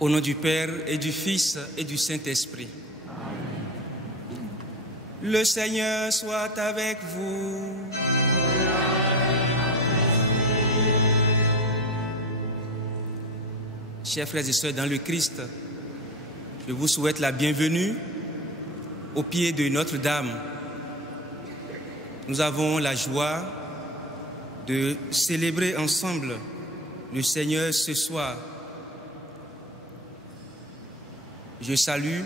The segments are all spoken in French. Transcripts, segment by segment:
Au nom du Père et du Fils et du Saint-Esprit. Le Seigneur soit avec vous. Chers frères et sœurs dans le Christ, je vous souhaite la bienvenue au pied de Notre-Dame. Nous avons la joie de célébrer ensemble le Seigneur ce soir. Je salue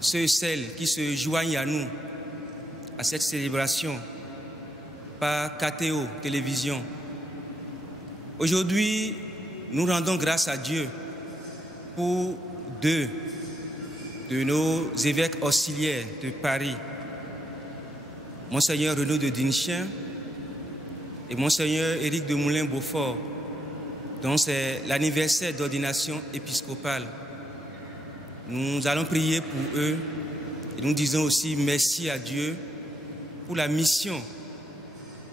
ceux et celles qui se joignent à nous à cette célébration par KTO Télévision. Aujourd'hui, nous rendons grâce à Dieu pour deux de nos évêques auxiliaires de Paris, Monseigneur Renaud de Dinchien et Monseigneur Éric de Moulin-Beaufort, dont c'est l'anniversaire d'ordination épiscopale. Nous allons prier pour eux et nous disons aussi merci à Dieu pour la mission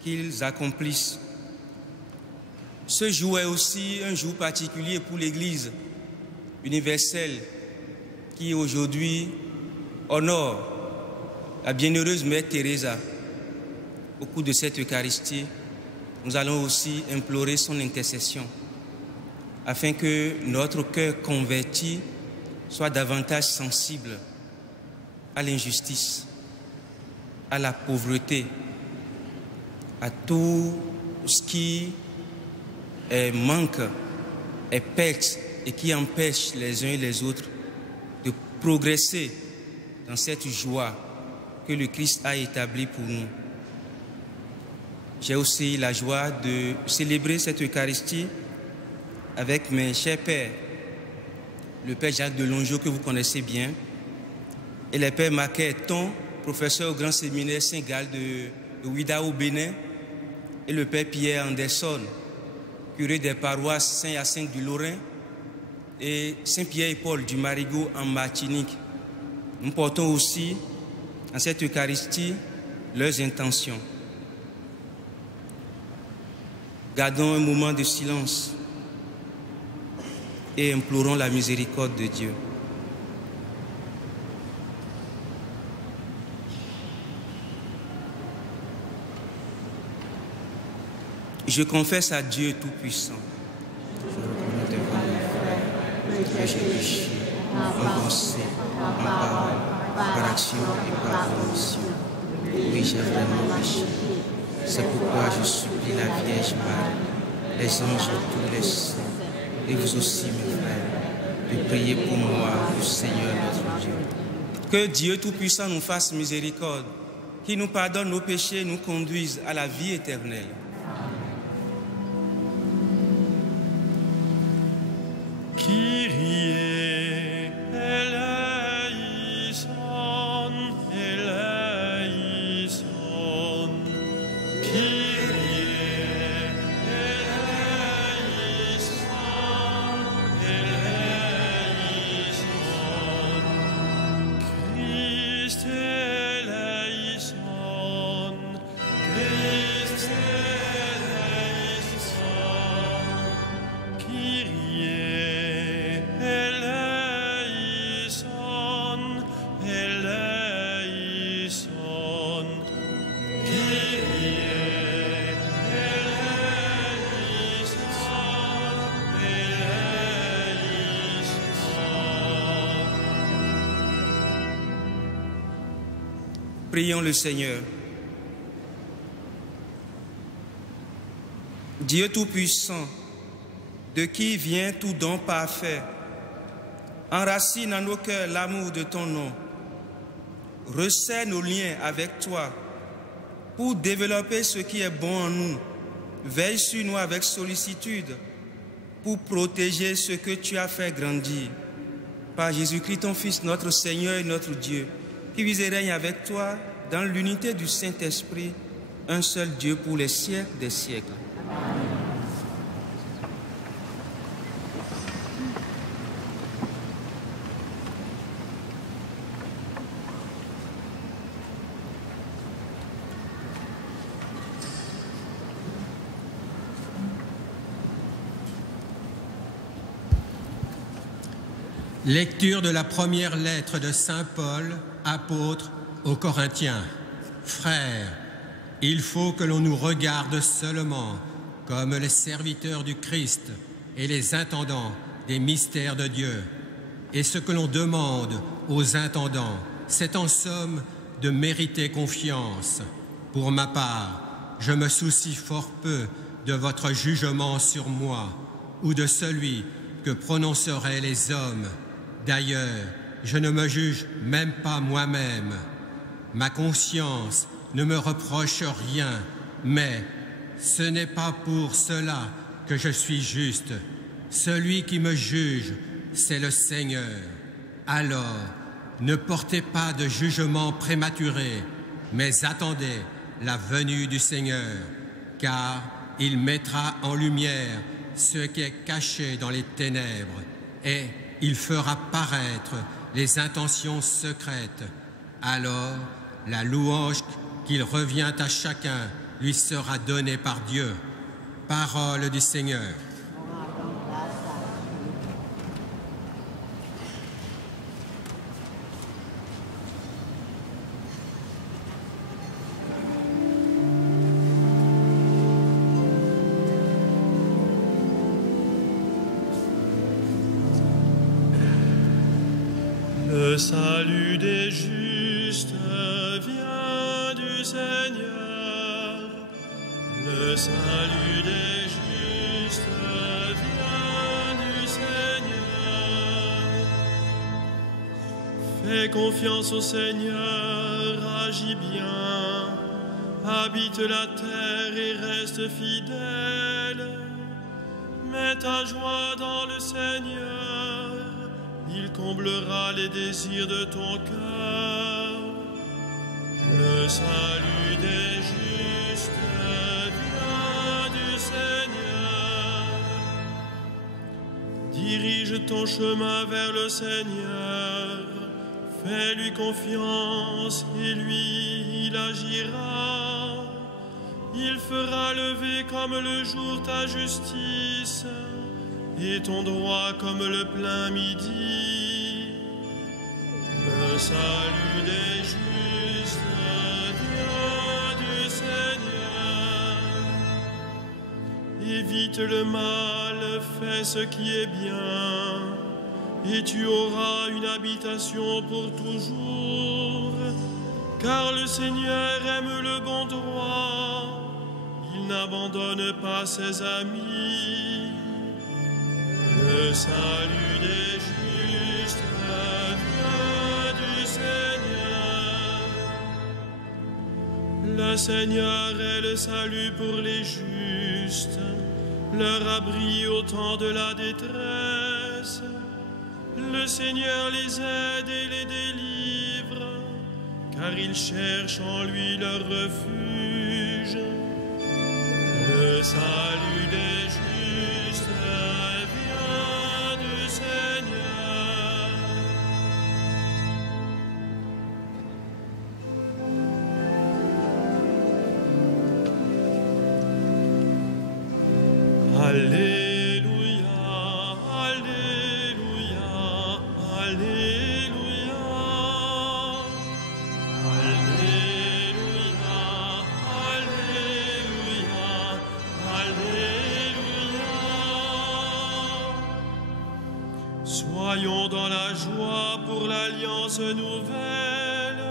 qu'ils accomplissent. Ce jour est aussi un jour particulier pour l'Église universelle qui aujourd'hui honore la bienheureuse Mère Teresa. Au cours de cette Eucharistie, nous allons aussi implorer son intercession afin que notre cœur converti soit davantage sensible à l'injustice, à la pauvreté, à tout ce qui manque, est perte et qui empêche les uns et les autres de progresser dans cette joie que le Christ a établie pour nous. J'ai aussi la joie de célébrer cette Eucharistie avec mes chers pères, le père Jacques de Longeau que vous connaissez bien, et le père Maquet-Ton, professeur au grand séminaire Saint-Gall de Ouida au Bénin, et le père Pierre Anderson, curé des paroisses Saint-Hyacinthe du Lorrain et Saint-Pierre et Paul du Marigot en Martinique. Nous portons aussi en cette Eucharistie leurs intentions. Gardons un moment de silence et implorons la miséricorde de Dieu. Je confesse à Dieu Tout-Puissant. Je reconnais devant mes frères que j'ai péché en pensée, en parole, par action et par omission. Oui, j'ai vraiment péché. C'est pourquoi je supplie la Vierge Marie, les anges et tous les saints, et vous aussi, mes frères, de prier pour moi, le Seigneur notre Dieu. Que Dieu Tout-Puissant nous fasse miséricorde, qu'il nous pardonne nos péchés et nous conduise à la vie éternelle. Kyrie eleison, eleison. Kyrie eleison, eleison. Christ eleison, Christ eleison. Kyrie eleison, eleison. Kyrie Prions le Seigneur. Dieu Tout-Puissant, de qui vient tout don parfait, enracine en nos cœurs l'amour de ton nom. Resserre nos liens avec toi pour développer ce qui est bon en nous. Veille sur nous avec sollicitude pour protéger ce que tu as fait grandir. Par Jésus-Christ, ton Fils, notre Seigneur et notre Dieu, qui vit et règne avec toi dans l'unité du Saint-Esprit, un seul Dieu pour les siècles des siècles. Lecture de la première lettre de Saint Paul, apôtre aux Corinthiens. Frères, il faut que l'on nous regarde seulement comme les serviteurs du Christ et les intendants des mystères de Dieu. Et ce que l'on demande aux intendants, c'est en somme de mériter confiance. Pour ma part, je me soucie fort peu de votre jugement sur moi ou de celui que prononceraient les hommes. D'ailleurs, je ne me juge même pas moi-même. Ma conscience ne me reproche rien, mais ce n'est pas pour cela que je suis juste. Celui qui me juge, c'est le Seigneur. Alors, ne portez pas de jugement prématuré, mais attendez la venue du Seigneur, car il mettra en lumière ce qui est caché dans les ténèbres, et il fera paraître les intentions secrètes. Alors, la louange qu'il revient à chacun lui sera donnée par Dieu. Parole du Seigneur. Le salut des justes vient du Seigneur. Le salut des justes vient du Seigneur. Fais confiance au Seigneur, agis bien. Habite la terre et reste fidèle. Mets ta joie dans le Seigneur. Il comblera les désirs de ton cœur. Le salut des justes vient du Seigneur. Dirige ton chemin vers le Seigneur. Fais-lui confiance et lui, il agira. Il fera lever comme le jour ta justice et ton droit comme le plein midi. Le salut des justes vient du Seigneur. Évite le mal, fais ce qui est bien, et tu auras une habitation pour toujours. Car le Seigneur aime le bon droit, il n'abandonne pas ses amis. Le salut des justes vient du Seigneur. Le Seigneur est le salut pour les justes, leur abri au temps de la détresse. Le Seigneur les aide et les délivre, car ils cherchent en lui leur refuge. Le salut des justes vient du Seigneur. Alléluia, Alléluia, Alléluia. Alléluia, Alléluia, Alléluia. Soyons dans la joie pour l'alliance nouvelle.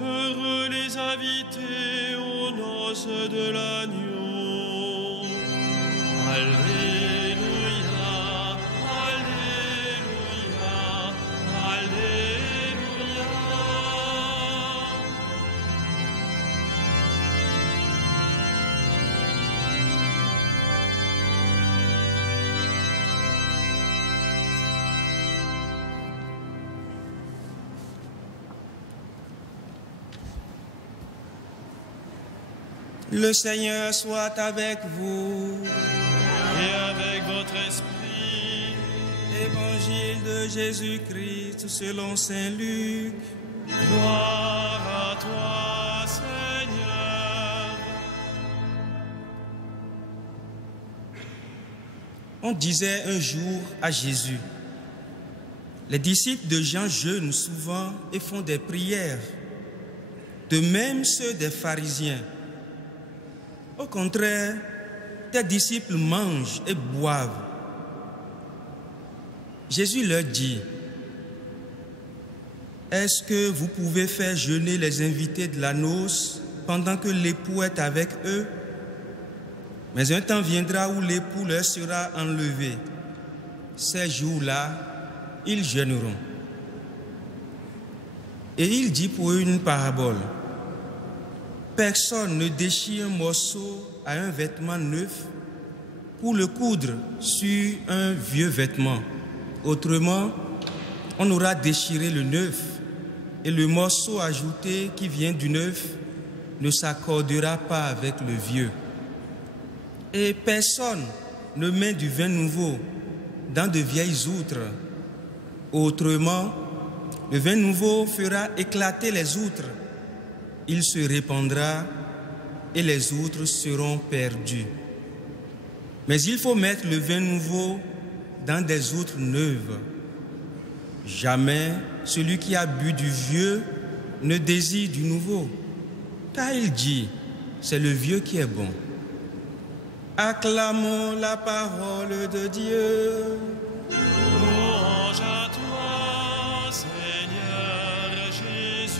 Heureux les invités aux noces de l'agneau. Alléluia, Alléluia, Alléluia. Le Seigneur soit avec vous. Et avec votre esprit. Évangile de Jésus-Christ selon saint Luc. Gloire à toi, Seigneur. On disait un jour à Jésus: Les disciples de Jean jeûnent souvent et font des prières, de même ceux des pharisiens. Au contraire, tes disciples mangent et boivent. Jésus leur dit, est-ce que vous pouvez faire jeûner les invités de la noce pendant que l'époux est avec eux? Mais un temps viendra où l'époux leur sera enlevé. Ces jours-là, ils jeûneront. Et il dit pour eux une parabole. Personne ne déchire un morceau à un vêtement neuf pour le coudre sur un vieux vêtement. Autrement, on aura déchiré le neuf et le morceau ajouté qui vient du neuf ne s'accordera pas avec le vieux. Et personne ne met du vin nouveau dans de vieilles outres. Autrement, le vin nouveau fera éclater les outres. Il se répandra et les outres seront perdues. Mais il faut mettre le vin nouveau dans des outres neuves. Jamais celui qui a bu du vieux ne désire du nouveau, car il dit, c'est le vieux qui est bon. Acclamons la parole de Dieu. Louange à toi, Seigneur Jésus.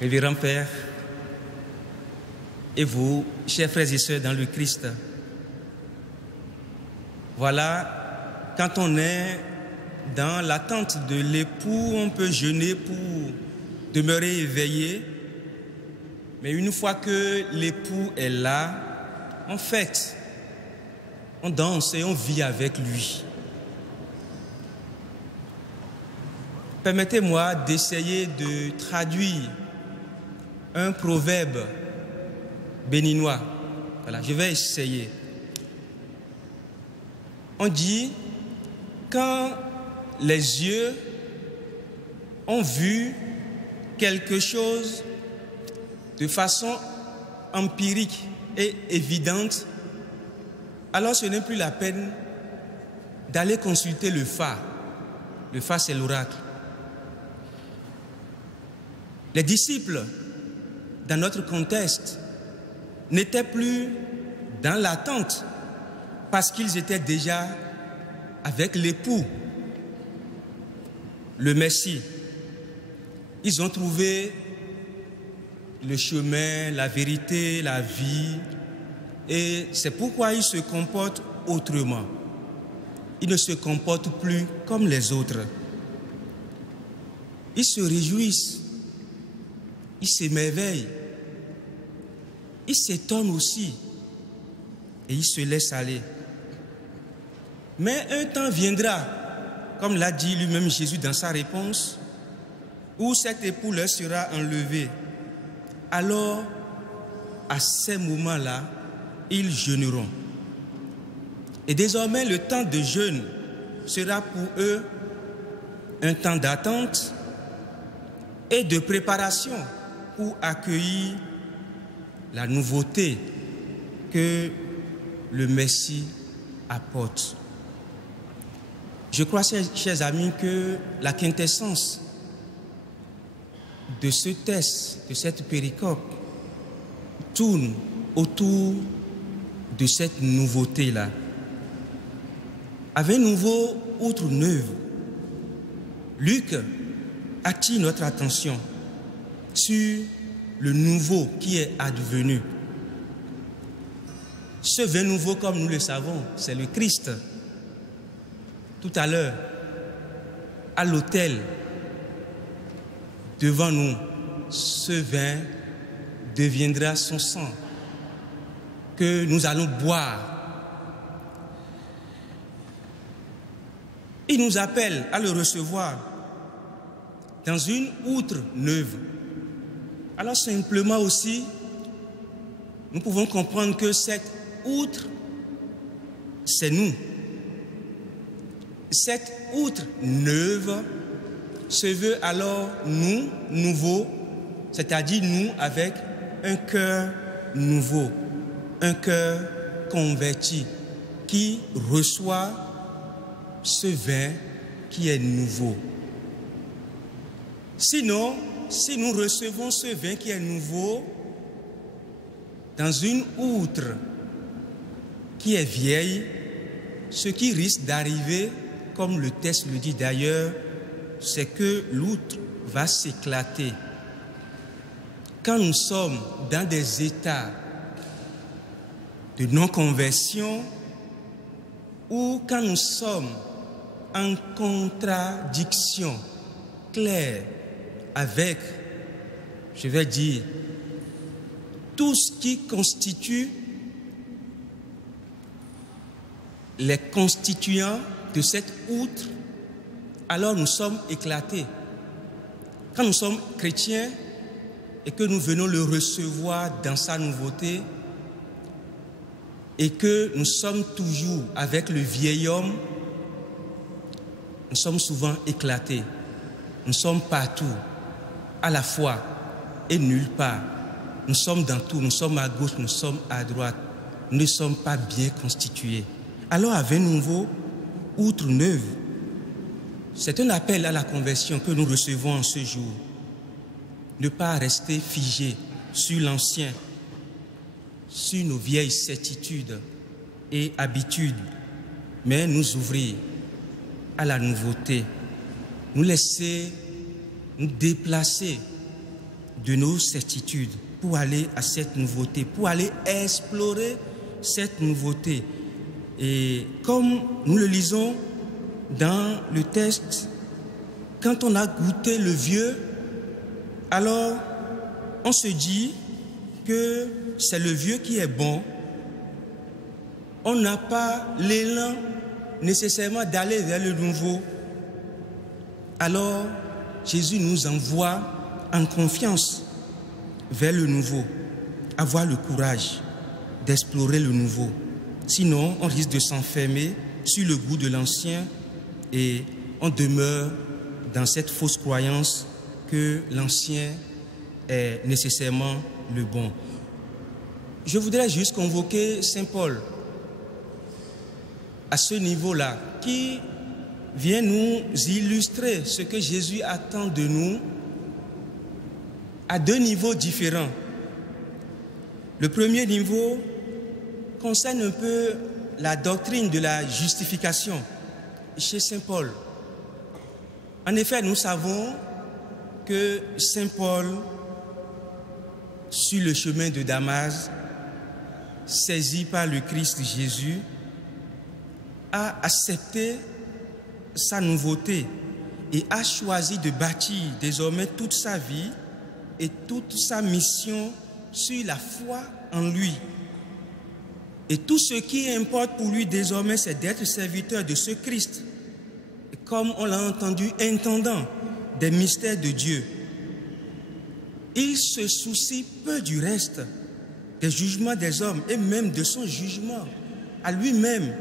Révérend Père, et vous, chers frères et sœurs dans le Christ, voilà, quand on est dans l'attente de l'époux, on peut jeûner pour demeurer éveillé, mais une fois que l'époux est là, on fête, on danse et on vit avec lui. Permettez-moi d'essayer de traduire un proverbe béninois. Voilà, je vais essayer. On dit, quand les yeux ont vu quelque chose de façon empirique et évidente, alors ce n'est plus la peine d'aller consulter le phare. Le phare, c'est l'oracle. Les disciples, dans notre contexte, n'étaient plus dans l'attente parce qu'ils étaient déjà avec l'époux, le Messie. Ils ont trouvé le chemin, la vérité, la vie, et c'est pourquoi ils se comportent autrement. Ils ne se comportent plus comme les autres. Ils se réjouissent, ils s'émerveillent, ils s'étonnent aussi et ils se laissent aller. Mais un temps viendra, comme l'a dit lui-même Jésus dans sa réponse, où cet époux leur sera enlevé. Alors, à ces moments-là, ils jeûneront. Et désormais, le temps de jeûne sera pour eux un temps d'attente et de préparation pour accueillir la nouveauté que le Messie apporte. Je crois, chers amis, que la quintessence de ce texte, de cette péricope, tourne autour de cette nouveauté-là. Avec un nouveau outre neuve, Luc attire notre attention sur le nouveau qui est advenu. Ce vin nouveau, comme nous le savons, c'est le Christ. Tout à l'heure, à l'autel, devant nous, ce vin deviendra son sang que nous allons boire. Il nous appelle à le recevoir dans une outre neuve. Alors simplement aussi, nous pouvons comprendre que cette outre, c'est nous. Cette outre neuve se veut alors nous, nouveaux, c'est-à-dire nous avec un cœur nouveau, un cœur converti qui reçoit ce vin qui est nouveau. Sinon, si nous recevons ce vin qui est nouveau dans une outre qui est vieille, ce qui risque d'arriver, comme le texte le dit d'ailleurs, c'est que l'outre va s'éclater. Quand nous sommes dans des états de non-conversion ou quand nous sommes en contradiction claire avec, je vais dire, tout ce qui constitue les constituants de cette outre, alors nous sommes éclatés. Quand nous sommes chrétiens et que nous venons le recevoir dans sa nouveauté et que nous sommes toujours avec le vieil homme, nous sommes souvent éclatés. Nous sommes partout, à la fois et nulle part. Nous sommes dans tout, nous sommes à gauche, nous sommes à droite. Nous ne sommes pas bien constitués. Alors, à vin nouveau, outre neuve, c'est un appel à la conversion que nous recevons en ce jour. Ne pas rester figé sur l'ancien, sur nos vieilles certitudes et habitudes, mais nous ouvrir à la nouveauté, nous laisser nous déplacer de nos certitudes pour aller à cette nouveauté, pour aller explorer cette nouveauté. Et comme nous le lisons dans le texte, quand on a goûté le vieux, alors on se dit que c'est le vieux qui est bon. On n'a pas l'élan nécessairement d'aller vers le nouveau. Alors Jésus nous envoie en confiance vers le nouveau, avoir le courage d'explorer le nouveau. Sinon, on risque de s'enfermer sur le goût de l'ancien et on demeure dans cette fausse croyance que l'ancien est nécessairement le bon. Je voudrais juste convoquer Saint Paul à ce niveau-là, qui vient nous illustrer ce que Jésus attend de nous à deux niveaux différents. Le premier niveau concerne un peu la doctrine de la justification chez Saint Paul. En effet, nous savons que Saint Paul, sur le chemin de Damas, saisi par le Christ Jésus, a accepté sa nouveauté et a choisi de bâtir désormais toute sa vie et toute sa mission sur la foi en lui. Et tout ce qui importe pour lui désormais, c'est d'être serviteur de ce Christ. Et comme on l'a entendu, intendant des mystères de Dieu. Il se soucie peu du reste, des jugements des hommes et même de son jugement à lui-même.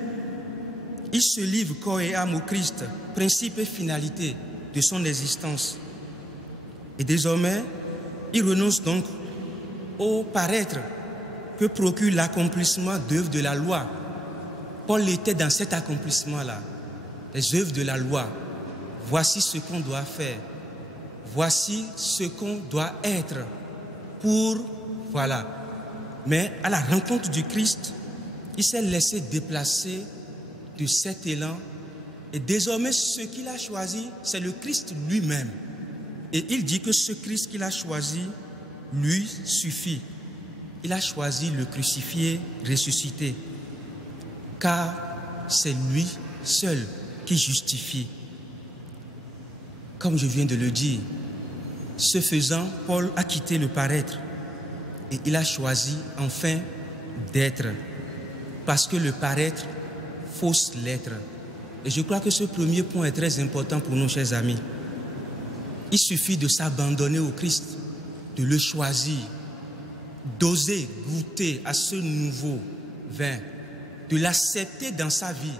Il se livre corps et âme au Christ, principe et finalité de son existence. Et désormais, il renonce donc au paraître que procure l'accomplissement d'œuvres de la loi. Paul était dans cet accomplissement-là, les œuvres de la loi. Voici ce qu'on doit faire. Voici ce qu'on doit être pour, voilà. Mais à la rencontre du Christ, il s'est laissé déplacer de cet élan. Et désormais, ce qu'il a choisi, c'est le Christ lui-même. Et il dit que ce Christ qu'il a choisi, lui suffit. Il a choisi le crucifié, ressuscité. Car c'est lui seul qui justifie. Comme je viens de le dire, ce faisant, Paul a quitté le paraître et il a choisi enfin d'être, parce que le paraître fausse l'être. Et je crois que ce premier point est très important pour nos chers amis. Il suffit de s'abandonner au Christ, de le choisir, d'oser goûter à ce nouveau vin, de l'accepter dans sa vie.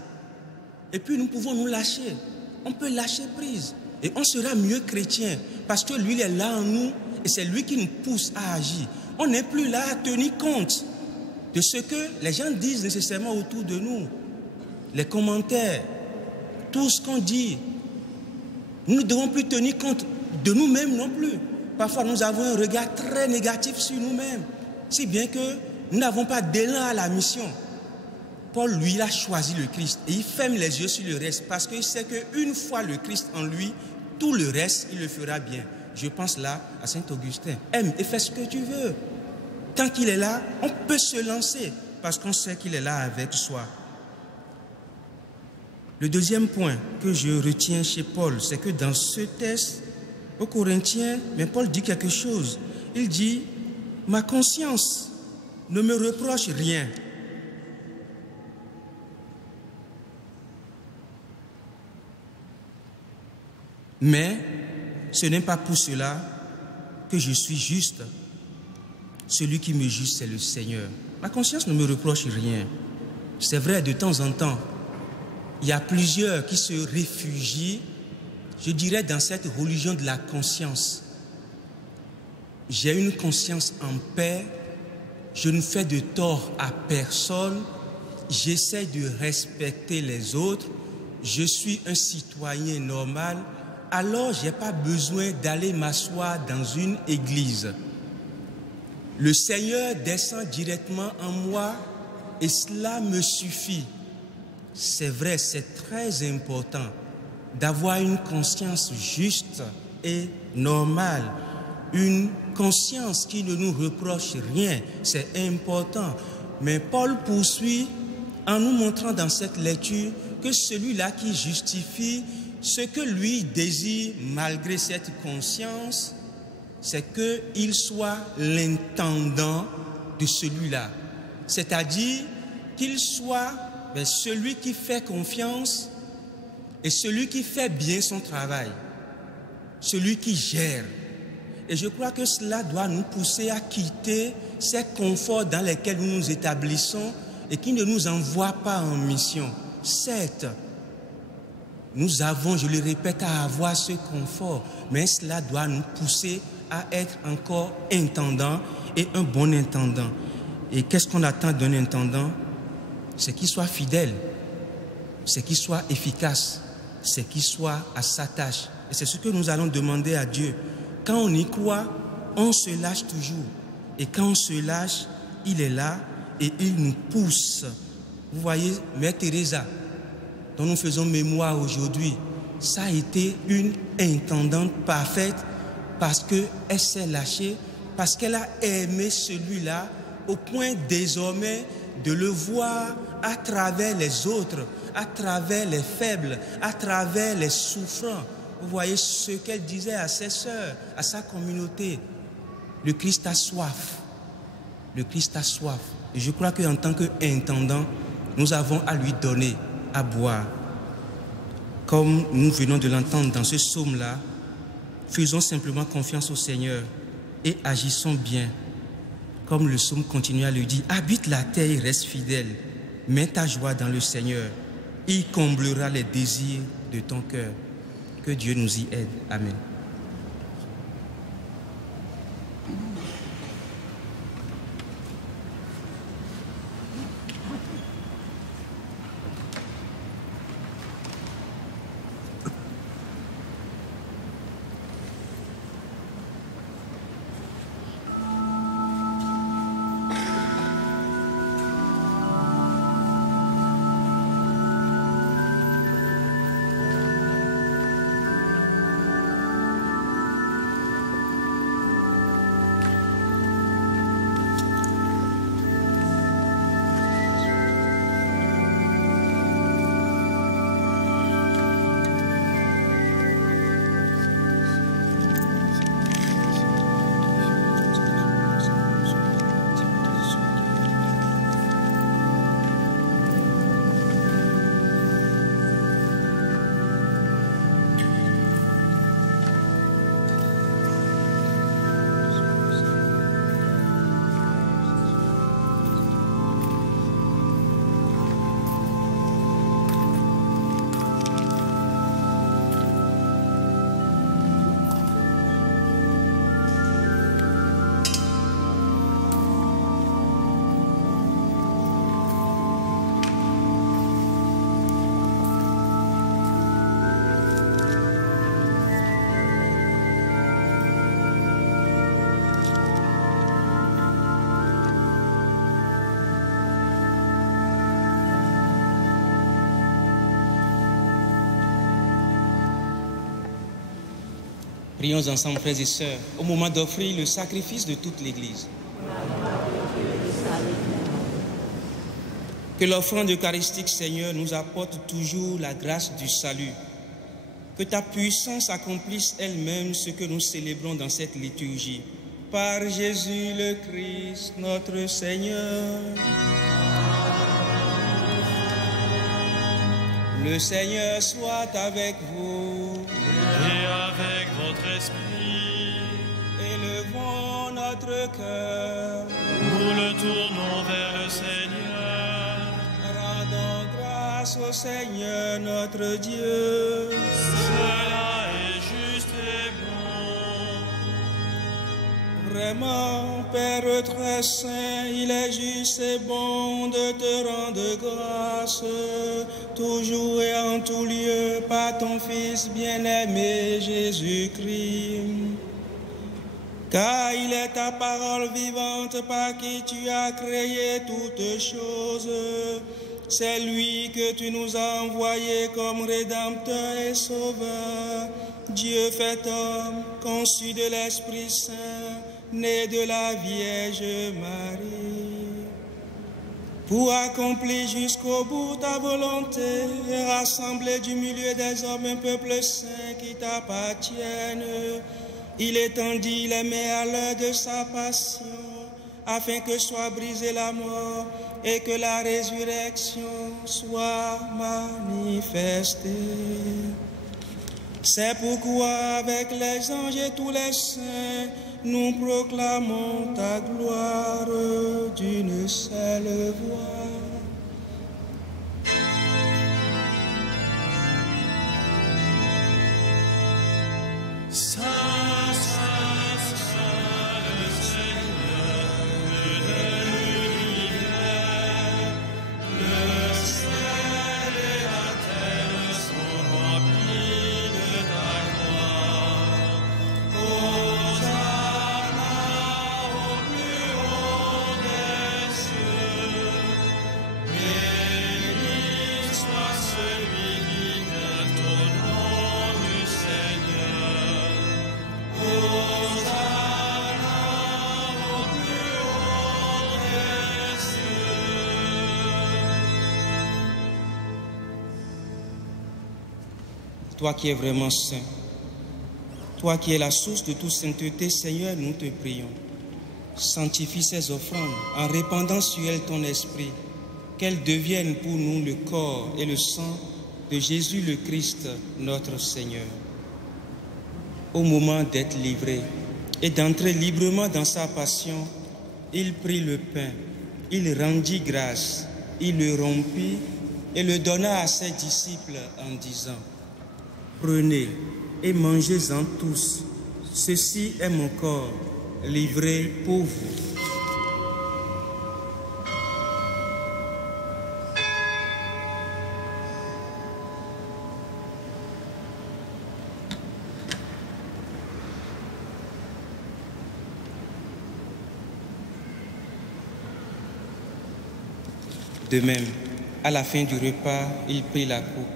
Et puis nous pouvons nous lâcher. On peut lâcher prise. Et on sera mieux chrétien parce que lui, il est là en nous et c'est lui qui nous pousse à agir. On n'est plus là à tenir compte de ce que les gens disent nécessairement autour de nous. Les commentaires, tout ce qu'on dit. Nous ne devons plus tenir compte de nous-mêmes non plus. Parfois, nous avons un regard très négatif sur nous-mêmes, si bien que nous n'avons pas d'élan à la mission. Paul, lui, il a choisi le Christ et il ferme les yeux sur le reste parce qu'il sait qu'une fois le Christ en lui, tout le reste, il le fera bien. Je pense là à Saint Augustin. Aime et fais ce que tu veux. Tant qu'il est là, on peut se lancer parce qu'on sait qu'il est là avec soi. Le deuxième point que je retiens chez Paul, c'est que dans ce texte, aux Corinthiens, mais Paul dit quelque chose. Il dit, ma conscience ne me reproche rien. Mais ce n'est pas pour cela que je suis juste. Celui qui me juge, c'est le Seigneur. Ma conscience ne me reproche rien. C'est vrai, de temps en temps, il y a plusieurs qui se réfugient, je dirais, dans cette religion de la conscience. J'ai une conscience en paix, je ne fais de tort à personne, j'essaie de respecter les autres, je suis un citoyen normal, alors je n'ai pas besoin d'aller m'asseoir dans une église. Le Seigneur descend directement en moi et cela me suffit. C'est vrai, c'est très important d'avoir une conscience juste et normale, une conscience qui ne nous reproche rien, c'est important. Mais Paul poursuit en nous montrant dans cette lecture que celui-là qui justifie ce que lui désire malgré cette conscience, c'est qu'il soit l'intendant de celui-là. C'est-à-dire qu'il soit celui qui fait confiance et celui qui fait bien son travail, celui qui gère. Et je crois que cela doit nous pousser à quitter ces conforts dans lesquels nous nous établissons et qui ne nous envoient pas en mission. Certes, nous avons, je le répète, à avoir ce confort, mais cela doit nous pousser à être encore intendant et un bon intendant. Et qu'est-ce qu'on attend d'un intendant? C'est qu'il soit fidèle, c'est qu'il soit efficace, c'est qu'il soit à sa tâche. Et c'est ce que nous allons demander à Dieu. Quand on y croit, on se lâche toujours. Et quand on se lâche, il est là et il nous pousse. Vous voyez, Mère Teresa, dont nous faisons mémoire aujourd'hui, ça a été une intendante parfaite parce qu'elle s'est lâchée, parce qu'elle a aimé celui-là au point désormais de le voir à travers les autres, à travers les faibles, à travers les souffrants. Vous voyez ce qu'elle disait à ses sœurs, à sa communauté. Le Christ a soif. Le Christ a soif. Et je crois qu'en tant qu'intendant, nous avons à lui donner à boire. Comme nous venons de l'entendre dans ce psaume-là, faisons simplement confiance au Seigneur et agissons bien. Comme le psaume continue à le dire, habite la terre et reste fidèle. Mets ta joie dans le Seigneur. Il comblera les désirs de ton cœur. Que Dieu nous y aide. Amen. Prions ensemble, frères et sœurs, au moment d'offrir le sacrifice de toute l'Église. Que l'offrande eucharistique, Seigneur, nous apporte toujours la grâce du salut. Que ta puissance accomplisse elle-même ce que nous célébrons dans cette liturgie. Par Jésus le Christ, notre Seigneur. Le Seigneur soit avec vous. Et avec votre esprit. Élevons notre cœur. Nous le tournons vers le Seigneur. Rendons grâce au Seigneur notre Dieu. Cela est juste et bon. Vraiment, Père très saint, il est juste et bon de te rendre grâce, toujours et en tout lieu, par ton Fils bien-aimé Jésus-Christ. Car il est ta parole vivante par qui tu as créé toutes choses. C'est lui que tu nous as envoyé comme Rédempteur et Sauveur, Dieu fait homme, conçu de l'Esprit Saint, né de la Vierge Marie. Pour accomplir jusqu'au bout ta volonté et rassembler du milieu des hommes un peuple saint qui t'appartienne, il étendit les mains à l'heure de sa passion, afin que soit brisée la mort et que la résurrection soit manifestée. C'est pourquoi, avec les anges et tous les saints, nous proclamons ta gloire d'une seule voix. Saint, Saint, Saint, le Seigneur, Dieu de l'univers, le ciel et la terre sont remplis de ta gloire. Hosanna au plus haut des cieux, béni soit celui qui vient au nom du Seigneur. Hosanna au plus haut des cieux. Toi qui es vraiment saint, toi qui es la source de toute sainteté, Seigneur, nous te prions. Sanctifie ces offrandes en répandant sur elles ton esprit, qu'elles deviennent pour nous le corps et le sang de Jésus le Christ, notre Seigneur. Au moment d'être livré et d'entrer librement dans sa passion, il prit le pain, il rendit grâce, il le rompit et le donna à ses disciples en disant: prenez et mangez-en tous, ceci est mon corps livré pour vous. De même, à la fin du repas, il prit la coupe.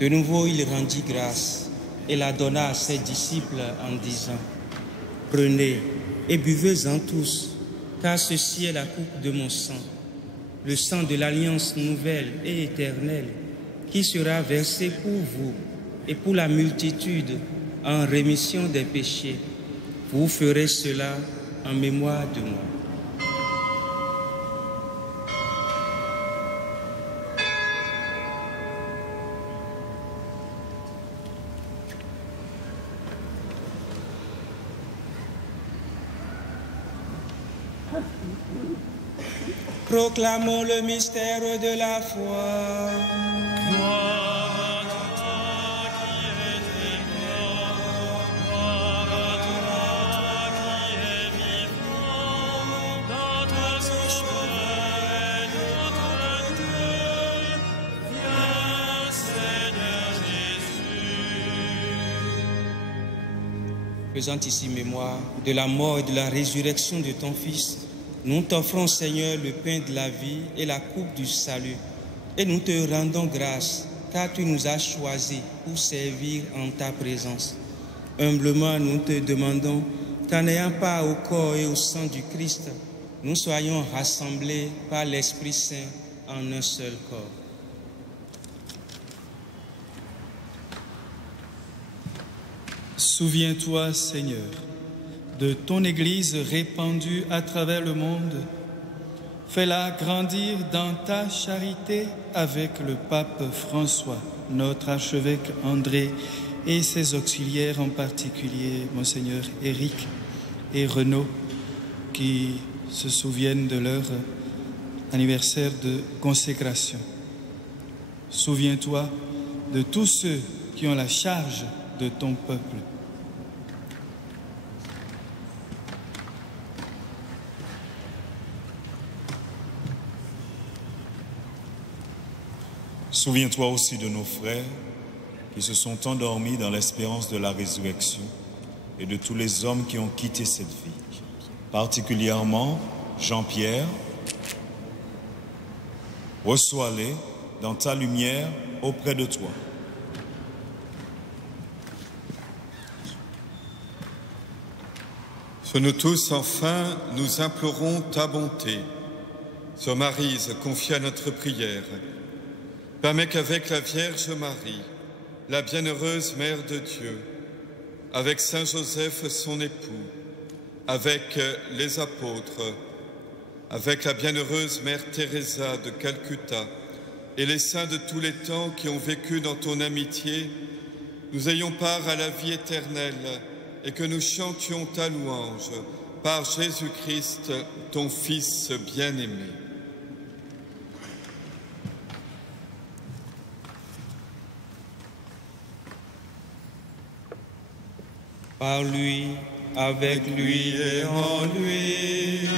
De nouveau, il rendit grâce et la donna à ses disciples en disant: prenez et buvez-en tous, car ceci est la coupe de mon sang, le sang de l'alliance nouvelle et éternelle, qui sera versé pour vous et pour la multitude en rémission des péchés. Vous ferez cela en mémoire de moi. Proclamons le mystère de la foi. Gloire à toi qui es mort, gloire à toi qui es vivant, notre Sauveur et notre Dieu. Viens, Seigneur Jésus. Faisant ici mémoire de la mort et de la résurrection de ton Fils, nous t'offrons, Seigneur, le pain de la vie et la coupe du salut. Et nous te rendons grâce, car tu nous as choisis pour servir en ta présence. Humblement, nous te demandons qu'en ayant part au corps et au sang du Christ, nous soyons rassemblés par l'Esprit Saint en un seul corps. Souviens-toi, Seigneur, de ton Église répandue à travers le monde. Fais-la grandir dans ta charité avec le pape François, notre archevêque André et ses auxiliaires, en particulier Monseigneur Éric et Renaud, qui se souviennent de leur anniversaire de consécration. Souviens-toi de tous ceux qui ont la charge de ton peuple. Souviens-toi aussi de nos frères qui se sont endormis dans l'espérance de la résurrection et de tous les hommes qui ont quitté cette vie, particulièrement Jean-Pierre. Reçois-les dans ta lumière auprès de toi. Sur nous tous, enfin, nous implorons ta bonté. Sœur Maryse, confie à notre prière. Permets qu'avec la Vierge Marie, la bienheureuse Mère de Dieu, avec Saint Joseph son époux, avec les apôtres, avec la bienheureuse Mère Teresa de Calcutta et les saints de tous les temps qui ont vécu dans ton amitié, nous ayons part à la vie éternelle et que nous chantions ta louange par Jésus-Christ, ton Fils bien-aimé. Par lui, avec lui et en lui.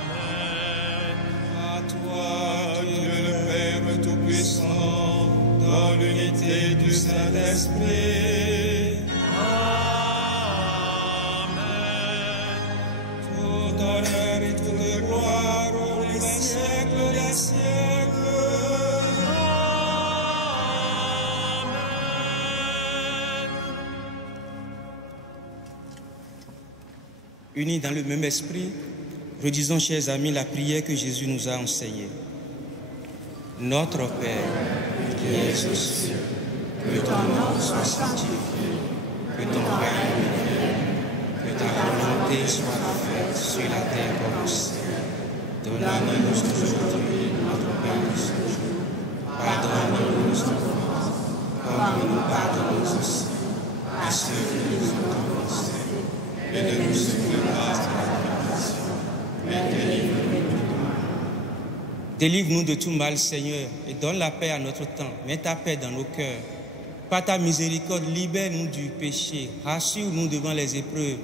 Amen. À toi, Dieu le Père Tout-Puissant, dans l'unité du Saint-Esprit. Amen. Tout honneur et toute gloire pour les siècles des siècles. Unis dans le même esprit, redisons, chers amis, la prière que Jésus nous a enseignée. Notre Père, qui es aux cieux, que ton nom soit sanctifié, que ton règne vienne, que ta volonté soit faite sur la terre comme au ciel. Donne-nous aujourd'hui notre pain de ce jour. Pardonne-nous nos offenses, comme nous pardonnons aussi à ceux qui nous ont offensés. Et ne nous soumets pas à la tentation, mais délivre-nous du mal. Délivre-nous de tout mal, Seigneur, et donne la paix à notre temps. Mets ta paix dans nos cœurs. Par ta miséricorde, libère-nous du péché. Rassure-nous devant les épreuves.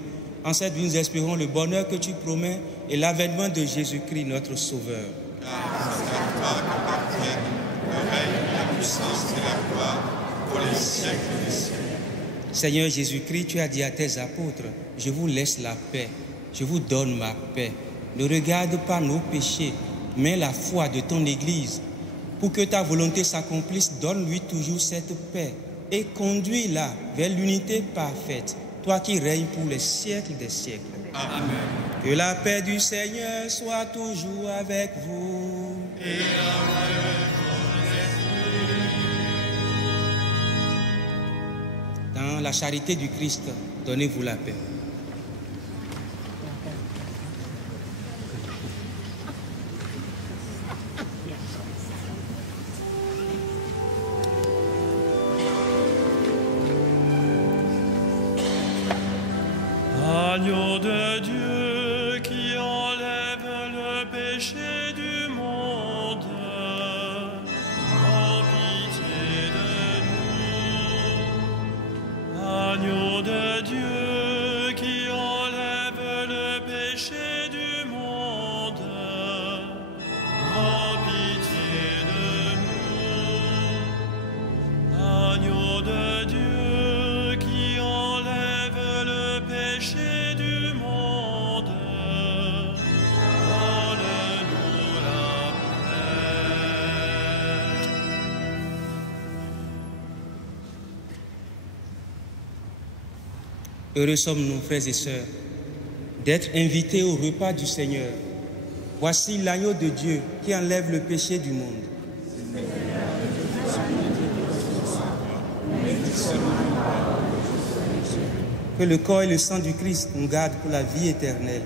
En cette vie, nous espérons le bonheur que tu promets et l'avènement de Jésus-Christ, notre Sauveur. Car c'est à toi qu'appartiennent le règne, la puissance et la gloire pour les siècles des siècles. Seigneur Jésus-Christ, tu as dit à tes apôtres, je vous laisse la paix, je vous donne ma paix. Ne regarde pas nos péchés, mais la foi de ton Église. Pour que ta volonté s'accomplisse, donne-lui toujours cette paix et conduis-la vers l'unité parfaite, toi qui règnes pour les siècles des siècles. Amen. Que la paix du Seigneur soit toujours avec vous. Et avec ton esprit. Dans la charité du Christ, donnez-vous la paix. Agneau de Dieu qui enlève le péché du monde, en pitié de nous. Agneau de Dieu Heureux sommes-nous, frères et sœurs, d'être invités au repas du Seigneur. Voici l'agneau de Dieu qui enlève le péché du monde. Que le corps et le sang du Christ nous gardent pour la vie éternelle.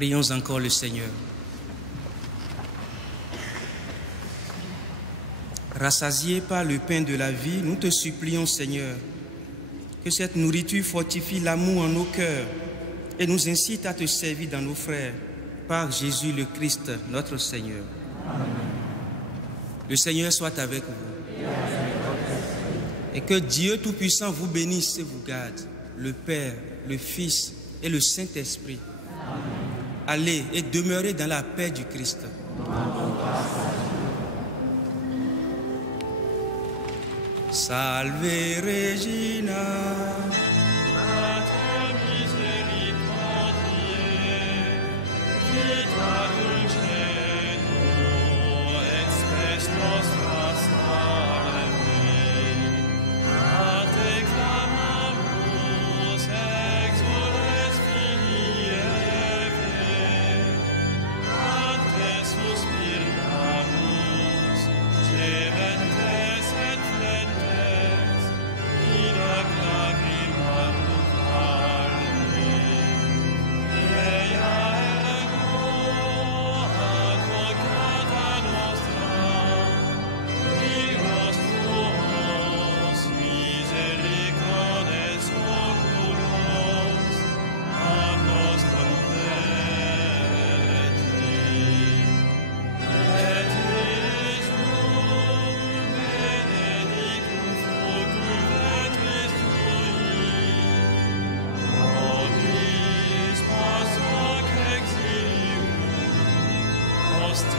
Prions encore le Seigneur. Rassasiés par le pain de la vie, nous te supplions, Seigneur, que cette nourriture fortifie l'amour en nos cœurs et nous incite à te servir dans nos frères, par Jésus le Christ, notre Seigneur. Amen. Le Seigneur soit avec vous. Et que Dieu Tout-Puissant vous bénisse et vous garde, le Père, le Fils et le Saint-Esprit. Allez et demeurez dans la paix du Christ. Salve Regina, Mater misericordiae, vita dulcedo, et spes nostra salve. A te clamamus, exules Filii Eve, a te suspiramus, gementes et flentes, in ac lacrimarum valle. Ea ergo, advocata nostra, dignos tuos misericordes oculos, a nos converti. Et Jesum benedictum fructum ventris tui, nobis post hoc exilium, post